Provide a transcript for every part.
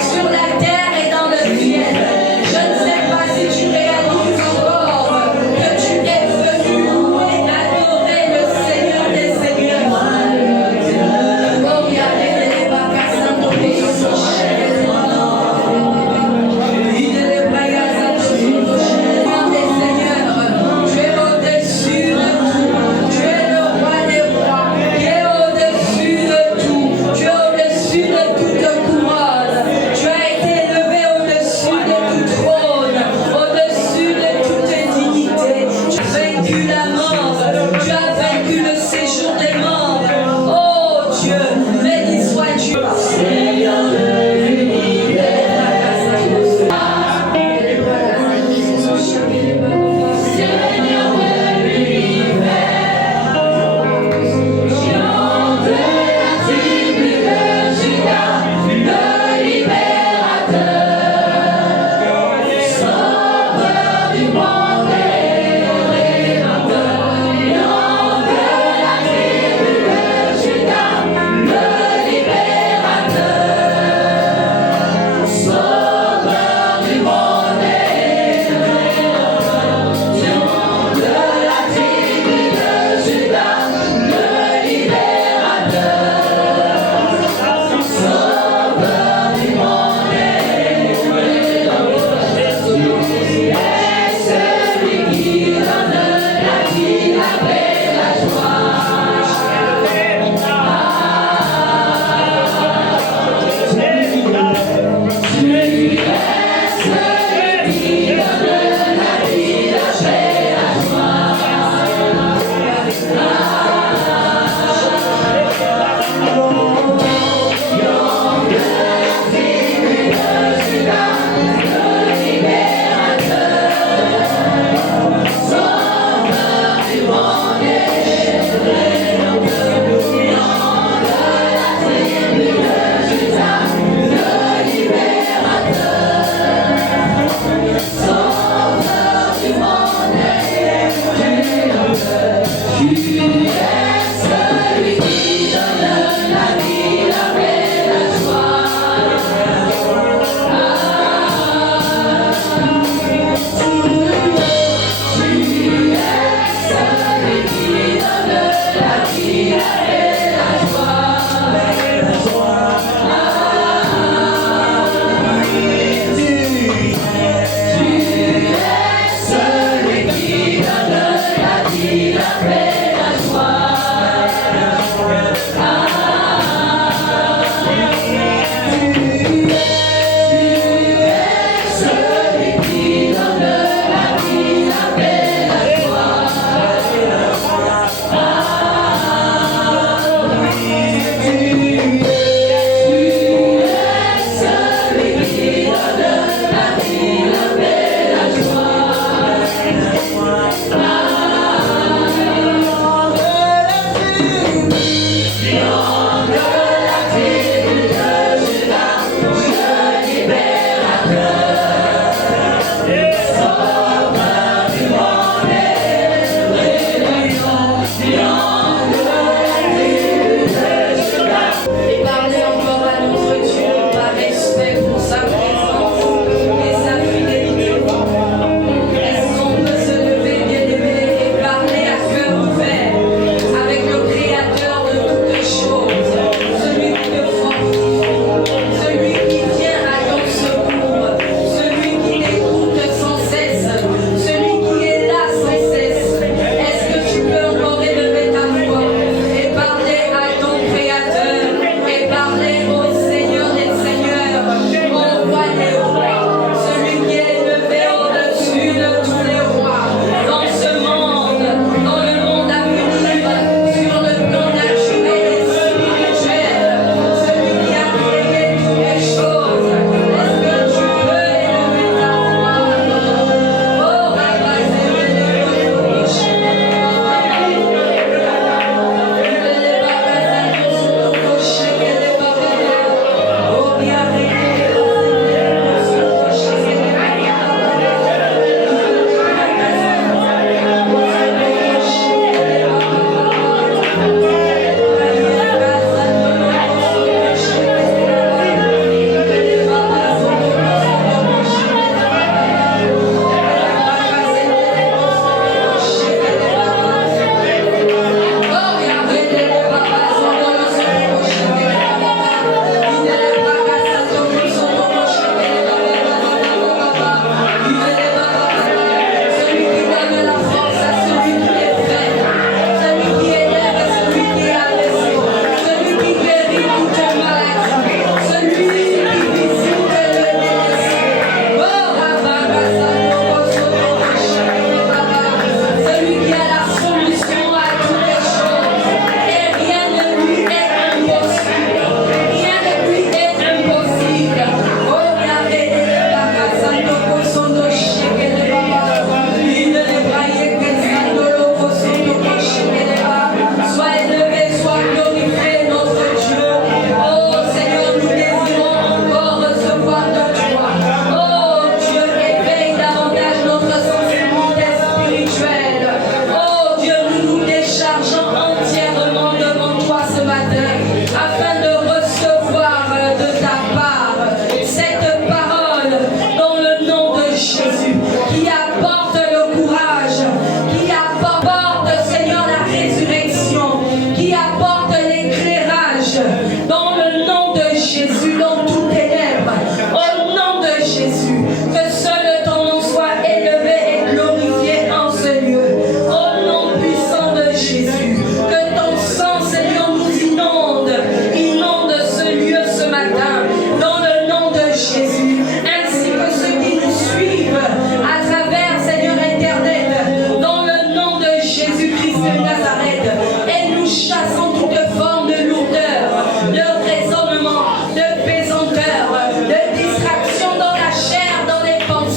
Sur la terre et dans le ciel. Je ne sais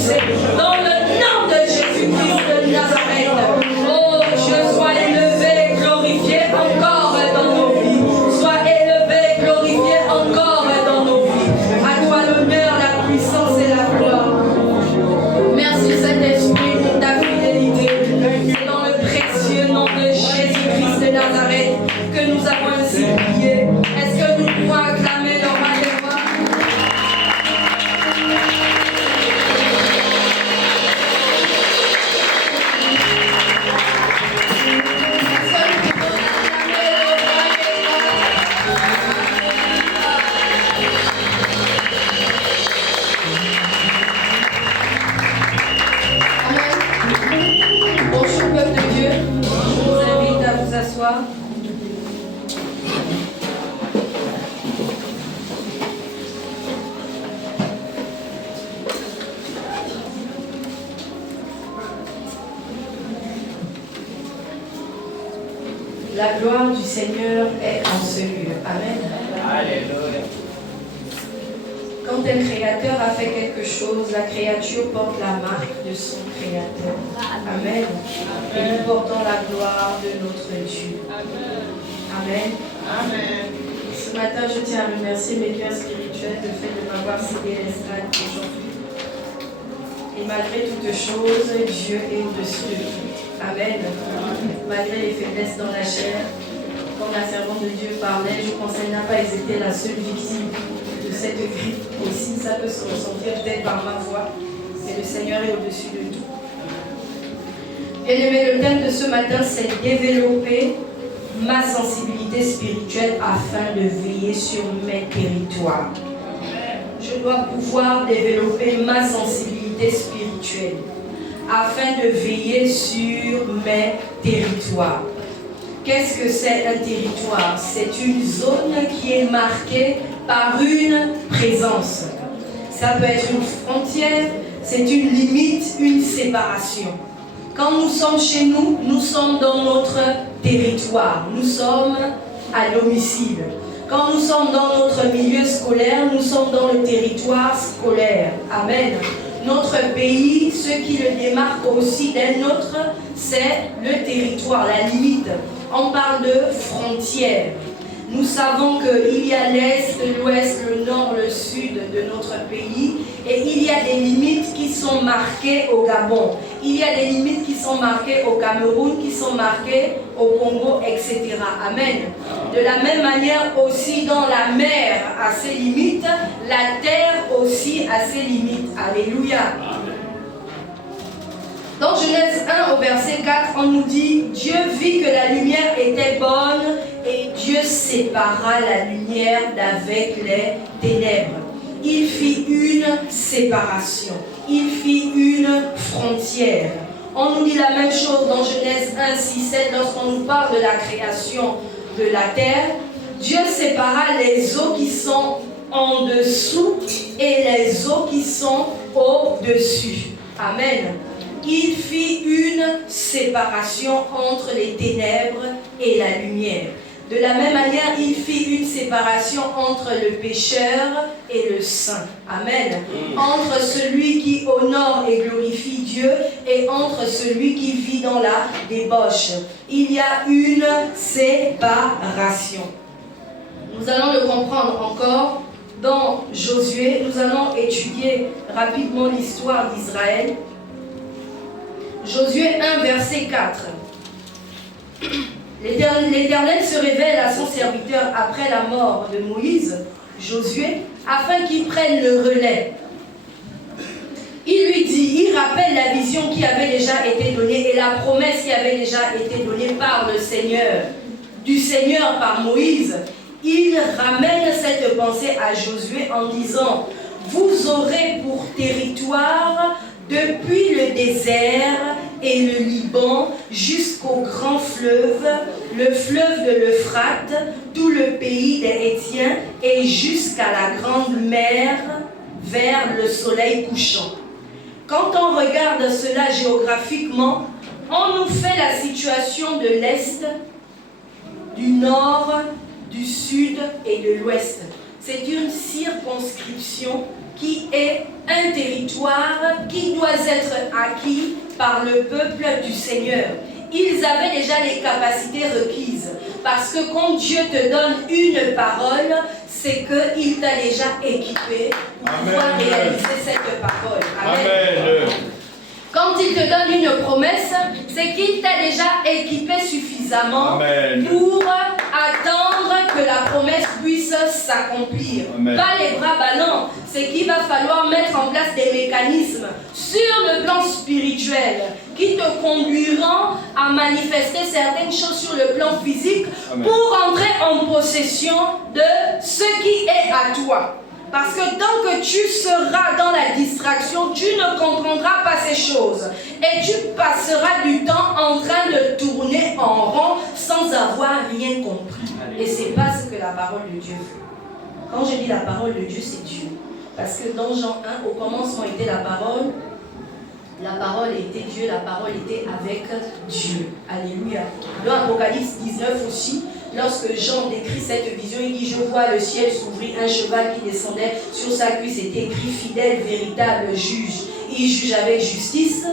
poussé. Dans le nom de Jésus-Christ de Nazareth. Oh Dieu, sois élevé, glorifié encore dans nos vies. Sois élevé, glorifié encore dans nos vies. À toi l'honneur, la puissance et la gloire. Merci Saint-Esprit pour ta fidélité. C'est dans le précieux nom de Jésus-Christ de Nazareth que nous avons ainsi prié. Est-ce que nous pouvons acclamer le roi des rois? Bonjour peuple de Dieu, je vous invite à vous asseoir. La gloire du Seigneur est en ce lieu. Amen. Alléluia. Quand un créateur a fait quelque chose, la créature porte la marque de son créateur. Amen. Et nous portons la gloire de notre Dieu. Amen. Amen. Ce matin, je tiens à remercier mes cœurs spirituels du fait de m'avoir cédé l'estrade aujourd'hui. Et malgré toutes choses, Dieu est au-dessus de tout. Amen. Malgré les faiblesses dans la chair, comme la servante de Dieu parlait, je pensais n'a pas été la seule victime de cette grippe. Aussi, ça peut se ressentir peut-être par ma voix, mais le Seigneur est au-dessus de tout. Bien-aimé, le thème de ce matin, c'est développer ma sensibilité spirituelle afin de veiller sur mes territoires. Je dois pouvoir développer ma sensibilité spirituelle afin de veiller sur mes territoires. Qu'est-ce que c'est un territoire? C'est une zone qui est marquée par une présence. Ça peut être une frontière, c'est une limite, une séparation. Quand nous sommes chez nous, nous sommes dans notre territoire. Nous sommes à domicile. Quand nous sommes dans notre milieu scolaire, nous sommes dans le territoire scolaire. Amen. Notre pays, ce qui le démarque aussi d'un autre, c'est le territoire, la limite. On parle de frontières. Nous savons qu'il y a l'Est, l'Ouest, le Nord, le Sud de notre pays et il y a des limites qui sont marquées au Gabon. Il y a des limites qui sont marquées au Cameroun, qui sont marquées au Congo, etc. Amen. De la même manière aussi dans la mer a ses limites, la terre aussi a ses limites. Alléluia. Dans Genèse 1 au verset 4, on nous dit « Dieu vit que la lumière était bonne et Dieu sépara la lumière d'avec les ténèbres. » Il fit une séparation, il fit une frontière. On nous dit la même chose dans Genèse 1, 6, 7, lorsqu'on nous parle de la création de la terre. Dieu sépara les eaux qui sont en dessous et les eaux qui sont au-dessus. Amen. Il fit une séparation entre les ténèbres et la lumière. De la même manière, il fit une séparation entre le pécheur et le saint. Amen. Entre celui qui honore et glorifie Dieu et entre celui qui vit dans la débauche. Il y a une séparation. Nous allons le comprendre encore dans Josué. Nous allons étudier rapidement l'histoire d'Israël. Josué 1, verset 4. L'Éternel se révèle à son serviteur après la mort de Moïse, Josué, afin qu'il prenne le relais. Il lui dit, il rappelle la vision qui avait déjà été donnée et la promesse qui avait déjà été donnée par le Seigneur, du Seigneur par Moïse. Il ramène cette pensée à Josué en disant, vous aurez pour territoire depuis le désert et le Liban jusqu'au grand fleuve, le fleuve de l'Euphrate, tout le pays des Hétiens et jusqu'à la grande mer vers le soleil couchant. Quand on regarde cela géographiquement, on nous fait la situation de l'Est, du Nord, du Sud et de l'Ouest. C'est une circonscription qui est un territoire qui doit être acquis par le peuple du Seigneur. Ils avaient déjà les capacités requises. Parce que quand Dieu te donne une parole, c'est qu'il t'a déjà équipé pour pouvoir réaliser cette parole. Amen. Quand il te donne une promesse, c'est qu'il t'a déjà équipé suffisamment pour attendre que la promesse puisse s'accomplir. Pas les bras ballants, c'est qu'il va falloir mettre en place des mécanismes sur le plan spirituel qui te conduiront à manifester certaines choses sur le plan physique pour entrer en possession de ce qui est à toi. Parce que tant que tu seras dans la distraction, tu ne comprendras pas ces choses. Et tu passeras du temps en train de tourner en rond sans avoir rien compris. Et ce n'est pas ce que la parole de Dieu veut. Quand je dis la parole de Dieu, c'est Dieu. Parce que dans Jean 1, au commencement était la parole était Dieu, la parole était avec Dieu. Alléluia. Dans Apocalypse 19 aussi, lorsque Jean décrit cette vision, il dit « Je vois le ciel s'ouvrir, un cheval qui descendait, sur sa cuisse était écrit « Fidèle, véritable juge ». Il juge avec justice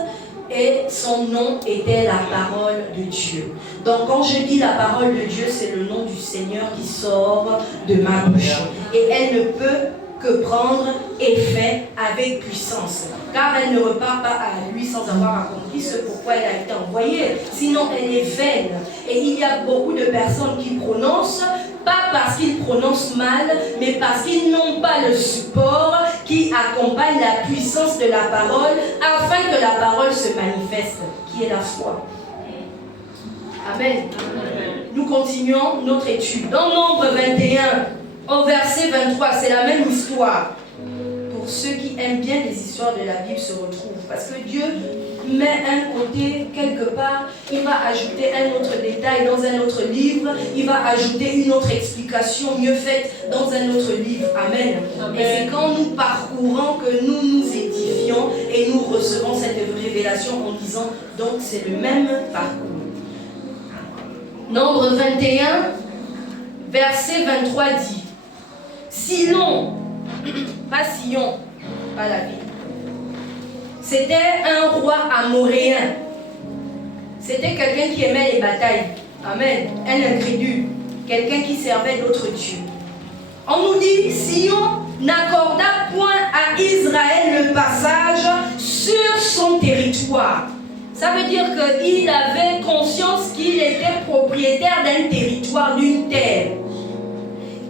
et son nom était la parole de Dieu. Donc quand je dis la parole de Dieu, c'est le nom du Seigneur qui sort de ma bouche. Et elle ne peut que prendre effet avec puissance. Car elle ne repart pas à lui sans avoir accompli ce pourquoi elle a été envoyée. Sinon, elle est vaine. Et il y a beaucoup de personnes qui prononcent, pas parce qu'ils prononcent mal, mais parce qu'ils n'ont pas le support qui accompagne la puissance de la parole afin que la parole se manifeste, qui est la foi. Amen. Nous continuons notre étude. Dans Nombre 21, au verset 23, c'est la même histoire. Pour ceux qui aiment bien les histoires de la Bible se retrouvent. Parce que Dieu met un côté quelque part, il va ajouter un autre détail dans un autre livre, il va ajouter une autre explication mieux faite dans un autre livre. Amen. Et c'est quand nous parcourons que nous nous édifions et nous recevons cette révélation en disant, donc c'est le même parcours. Nombre 21, verset 23 dit, Sion, pas Sion, pas la ville. C'était un roi amoréen. C'était quelqu'un qui aimait les batailles. Amen. Un incrédule. Quelqu'un qui servait d'autres dieux. On nous dit, Sion n'accorda point à Israël le passage sur son territoire. Ça veut dire qu'il avait conscience qu'il était propriétaire d'un territoire, d'une terre.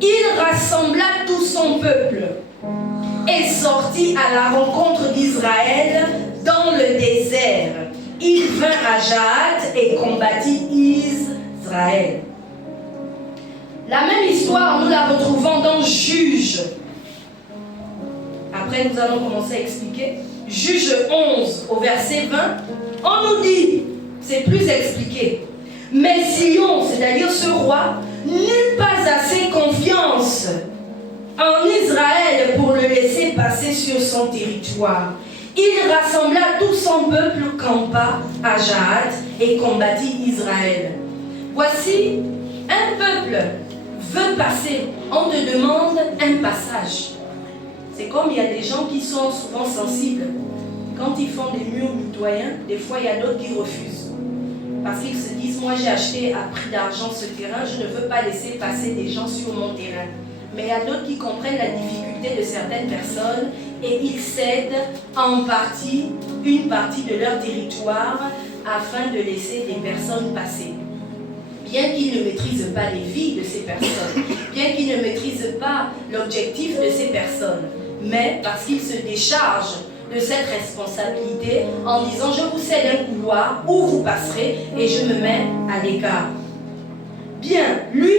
Il rassembla tout son peuple et sortit à la rencontre d'Israël dans le désert. Il vint à Jahat et combattit Israël. La même histoire, nous la retrouvons dans Juge. Après, nous allons commencer à expliquer. Juge 11, au verset 20, on nous dit, c'est plus expliqué. Mais Sion, c'est-à-dire ce roi, n'eut pas assez confiance en Israël pour le laisser passer sur son territoire. Il rassembla tout son peuple, campa à Jahat et combattit Israël. Voici, un peuple veut passer, on te demande un passage. C'est comme il y a des gens qui sont souvent sensibles. Quand ils font des murs mitoyens, des fois il y a d'autres qui refusent. Parce qu'ils se disent, moi j'ai acheté à prix d'argent ce terrain, je ne veux pas laisser passer des gens sur mon terrain. Mais il y a d'autres qui comprennent la difficulté de certaines personnes et ils cèdent en partie, une partie de leur territoire afin de laisser des personnes passer. Bien qu'ils ne maîtrisent pas les vies de ces personnes, bien qu'ils ne maîtrisent pas l'objectif de ces personnes, mais parce qu'ils se déchargent de cette responsabilité en disant je vous cède un couloir où vous passerez et je me mets à l'écart. Bien, lui,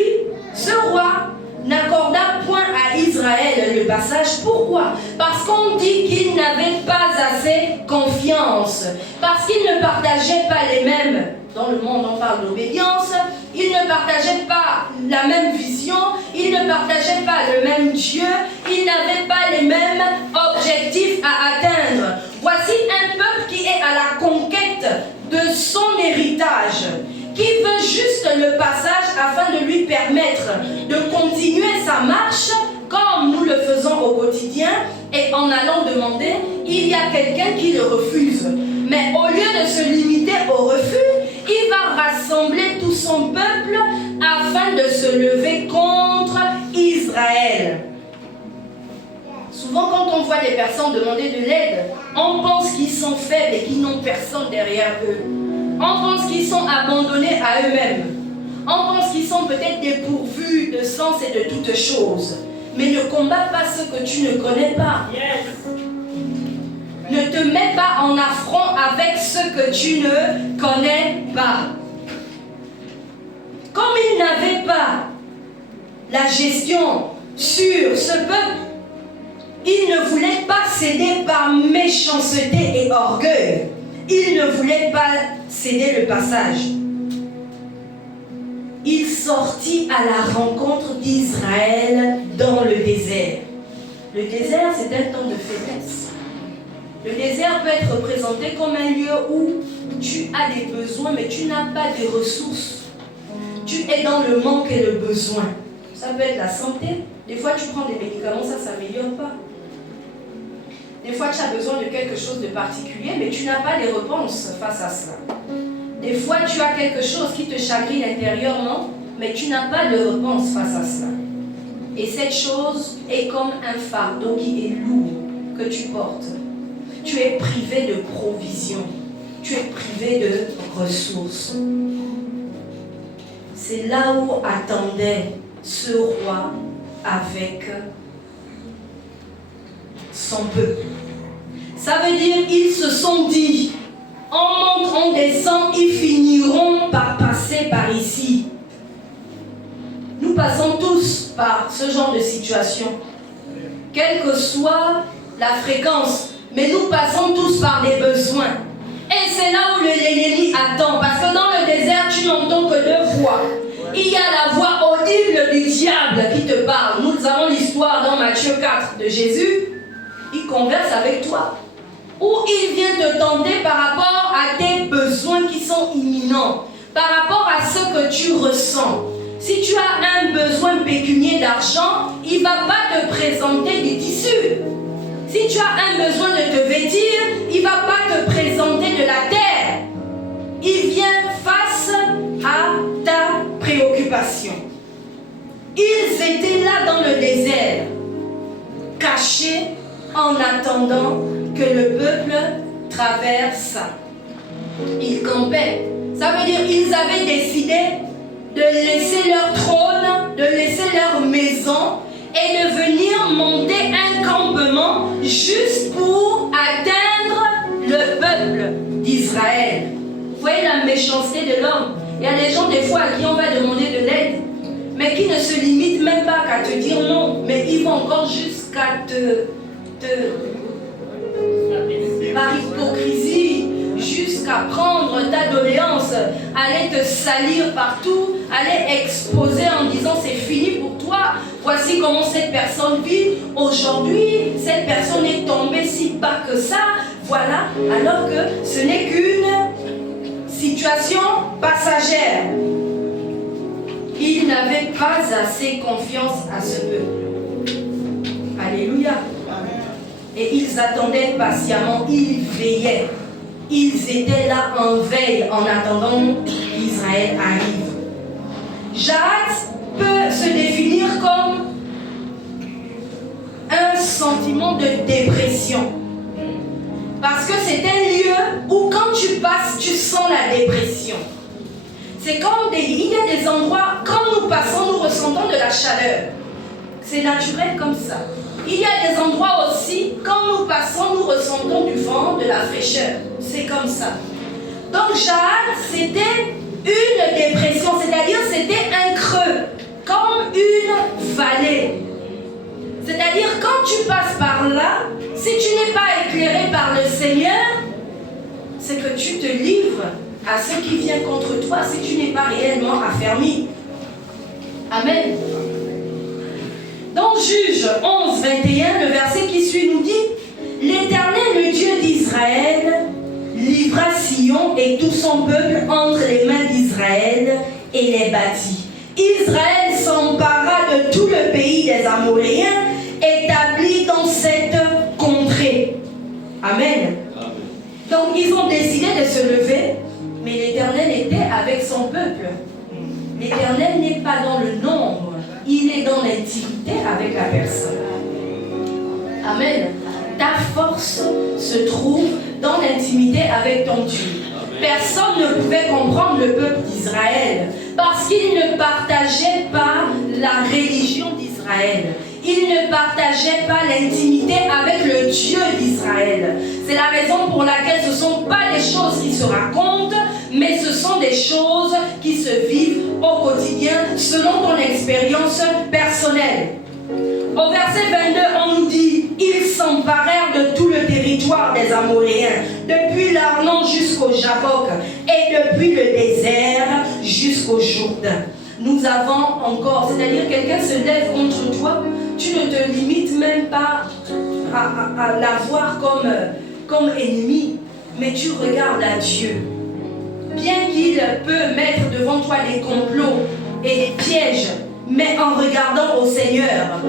ce roi, n'accorda point à Israël le passage. Pourquoi? Parce qu'on dit qu'il n'avait pas assez confiance, parce qu'il ne partageait pas les mêmes. Dans le monde, on parle d'obédience. Il ne partageait pas la même vision, il ne partageait pas le même Dieu, il n'avait pas les mêmes objectifs à atteindre. Voici un peuple qui est à la conquête de son héritage, qui veut juste le passage afin de lui permettre de continuer sa marche comme nous le faisons au quotidien, et en allant demander, il y a quelqu'un qui le refuse. Mais au lieu de se limiter au refus, il va rassembler tout son peuple afin de se lever contre Israël. Souvent, quand on voit des personnes demander de l'aide, on pense qu'ils sont faibles et qu'ils n'ont personne derrière eux. On pense qu'ils sont abandonnés à eux-mêmes. On pense qu'ils sont peut-être dépourvus de sens et de toutes choses. Mais ne combat pas ce que tu ne connais pas. Ne te mets pas en affront avec ce que tu ne connais pas. Comme ils n'avaient pas la gestion sur ce peuple, ils ne voulaient pas céder par méchanceté et orgueil. Ils ne voulaient pas céder le passage. Il sortit à la rencontre d'Israël dans le désert. Le désert, c'est un temps de faiblesse. Le désert peut être représenté comme un lieu où tu as des besoins, mais tu n'as pas de ressources. Tu es dans le manque et le besoin. Ça peut être la santé. Des fois, tu prends des médicaments, ça ne s'améliore pas. Des fois, tu as besoin de quelque chose de particulier, mais tu n'as pas les réponses face à cela. Des fois, tu as quelque chose qui te chagrine intérieurement, mais tu n'as pas de réponse face à cela. Et cette chose est comme un fardeau qui est lourd, que tu portes. Tu es privé de provision. Tu es privé de ressources. C'est là où attendait ce roi avec son peuple. Ça veut dire ils se sont dit, en montant des sangs, ils finiront par passer par ici. Nous passons tous par ce genre de situation. Quelle que soit la fréquence, mais nous passons tous par des besoins. Et c'est là où l'ennemi attend. Parce que dans le désert, tu n'entends que deux voix. Il y a la voix audible du diable qui te parle. Nous avons l'histoire dans Matthieu 4 de Jésus. Il converse avec toi. Ou il vient te tenter par rapport à tes besoins qui sont imminents. Par rapport à ce que tu ressens. Si tu as un besoin pécunier d'argent, il ne va pas te présenter des tissus. Si tu as un besoin de te vêtir, il ne va pas te présenter de la terre. Il vient face à ta préoccupation. Ils étaient là dans le désert, cachés en attendant que le peuple traverse. Ils campaient. Ça veut dire qu'ils avaient décidé de laisser leur trône, de laisser leur maison et de venir monter un campement juste pour atteindre le peuple d'Israël. Vous voyez la méchanceté de l'homme. Il y a des gens des fois à qui on va demander de l'aide, mais qui ne se limitent même pas qu'à te dire non, mais ils vont encore jusqu'à par hypocrisie, jusqu'à prendre ta doléance, aller te salir partout, aller exposer en disant c'est fini pour toi, voici comment cette personne vit, aujourd'hui cette personne est tombée si bas que ça, voilà, alors que ce n'est qu'une situation passagère. Ils n'avaient pas assez confiance à ce peuple. Alléluia. Et ils attendaient patiemment, ils veillaient. Ils étaient là en veille en attendant qu'Israël arrive. Jahath peut se définir comme un sentiment de dépression. Parce que c'est un lieu où quand tu passes, tu sens la dépression. C'est comme il y a des endroits, quand nous passons, nous ressentons de la chaleur. C'est naturel comme ça. Il y a des endroits aussi, quand nous passons, nous ressentons du vent, de la fraîcheur. C'est comme ça. Donc Jahath, c'était une dépression, c'est-à-dire c'était un creux, comme une vallée. C'est-à-dire quand tu passes par là, si tu n'es pas éclairé par le Seigneur, c'est que tu te livres à ce qui vient contre toi si tu n'es pas réellement affermi. Amen. Dans Juge 11, 21, le verset qui suit nous dit « L'Éternel, le Dieu d'Israël, livra Sion et tout son peuple entre les mains d'Israël et les bâtit. Israël s'empara de tout le pays des Amoréens établis dans cette contrée. Amen. Donc ils ont décidé de se lever, mais l'Éternel était avec son peuple. L'Éternel n'est pas dans le nombre, il est dans l'intimité avec la personne. Amen. Ta force se trouve dans l'intimité avec ton Dieu. Personne ne pouvait comprendre le peuple d'Israël parce qu'ils ne partageaient pas la religion d'Israël. Ils ne partageaient pas l'intimité avec le Dieu d'Israël. C'est la raison pour laquelle ce ne sont pas des choses qui se racontent, mais ce sont des choses qui se vivent au quotidien selon ton expérience personnelle. Au verset 22, on nous dit « Ils s'emparèrent de tout le territoire des Amoréens, depuis l'Arnon jusqu'au Jabbok, et depuis le désert jusqu'au Jourdain. » Nous avons encore, c'est-à-dire quelqu'un se lève contre toi, tu ne te limites même pas à la voir comme ennemi, mais tu regardes à Dieu. Bien qu'il peut mettre devant toi des complots et des pièges, mais en regardant au Seigneur,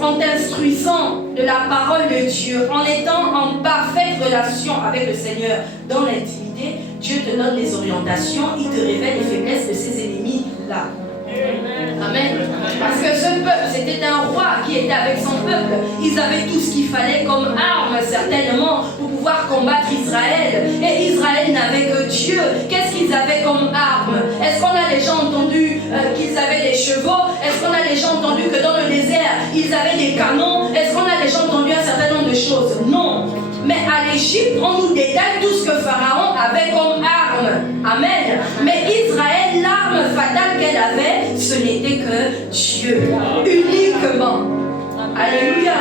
en t'instruisant de la parole de Dieu, en étant en parfaite relation avec le Seigneur dans l'intimité, Dieu te donne les orientations, il te révèle les faiblesses de ses ennemis-là. Amen. Parce que ce peuple, c'était un roi qui était avec son peuple. Ils avaient tout ce qu'il fallait comme arme, certainement, pour pouvoir combattre Israël. Et Israël n'avait que Dieu. Qu'est-ce qu'ils avaient comme arme? Est-ce qu'on a déjà entendu qu'ils avaient des chevaux? Est-ce qu'on a déjà entendu que dans le désert, ils avaient des canons? Est-ce qu'on a déjà entendu un certain nombre de choses? Non. Mais à l'Égypte, on nous détaille tout ce que Pharaon avait comme arme. Amen. Mais Israël, l'arme fatale qu'elle avait, ce n'était que Dieu. Uniquement. Alléluia.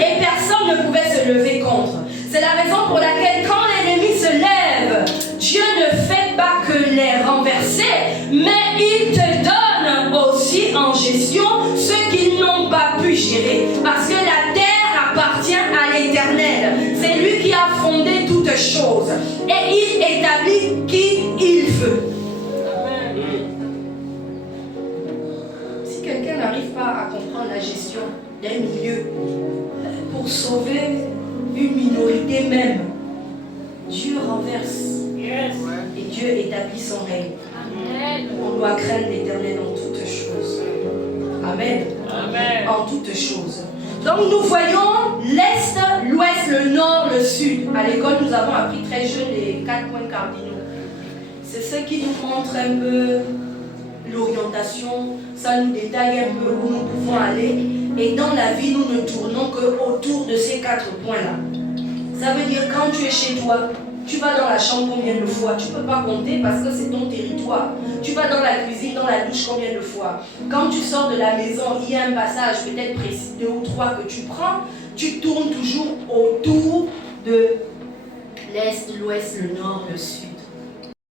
Et personne ne pouvait se lever contre. C'est la raison pour laquelle quand l'ennemi se lève, Dieu ne fait pas que les renverser, mais il te donne aussi en gestion ceux qui n'ont pas pu gérer. Parce que la terre appartient à l'Éternel. C'est lui qui a fondé toutes choses. Et il établit qui il veut. Si quelqu'un n'arrive pas à comprendre la gestion d'un milieu pour sauver une minorité même, Dieu renverse. Et Dieu établit son règne. On doit craindre l'Éternel en toutes choses. Amen. Amen. En toutes choses. Donc nous voyons l'Est, l'Ouest, le Nord, le Sud. À l'école, nous avons appris très jeune les 4 points cardinaux. C'est ce qui nous montre un peu l'orientation. Ça nous détaille un peu où nous pouvons aller. Et dans la vie, nous ne tournons qu'autour de ces 4 points-là. Ça veut dire quand tu es chez toi, tu vas dans la chambre combien de fois? Tu ne peux pas compter parce que c'est ton territoire. Tu vas dans la cuisine, dans la douche combien de fois? Quand tu sors de la maison, il y a un passage peut-être précis, 2 ou 3 que tu prends. Tu tournes toujours autour de l'Est, l'Ouest, le Nord, le Sud.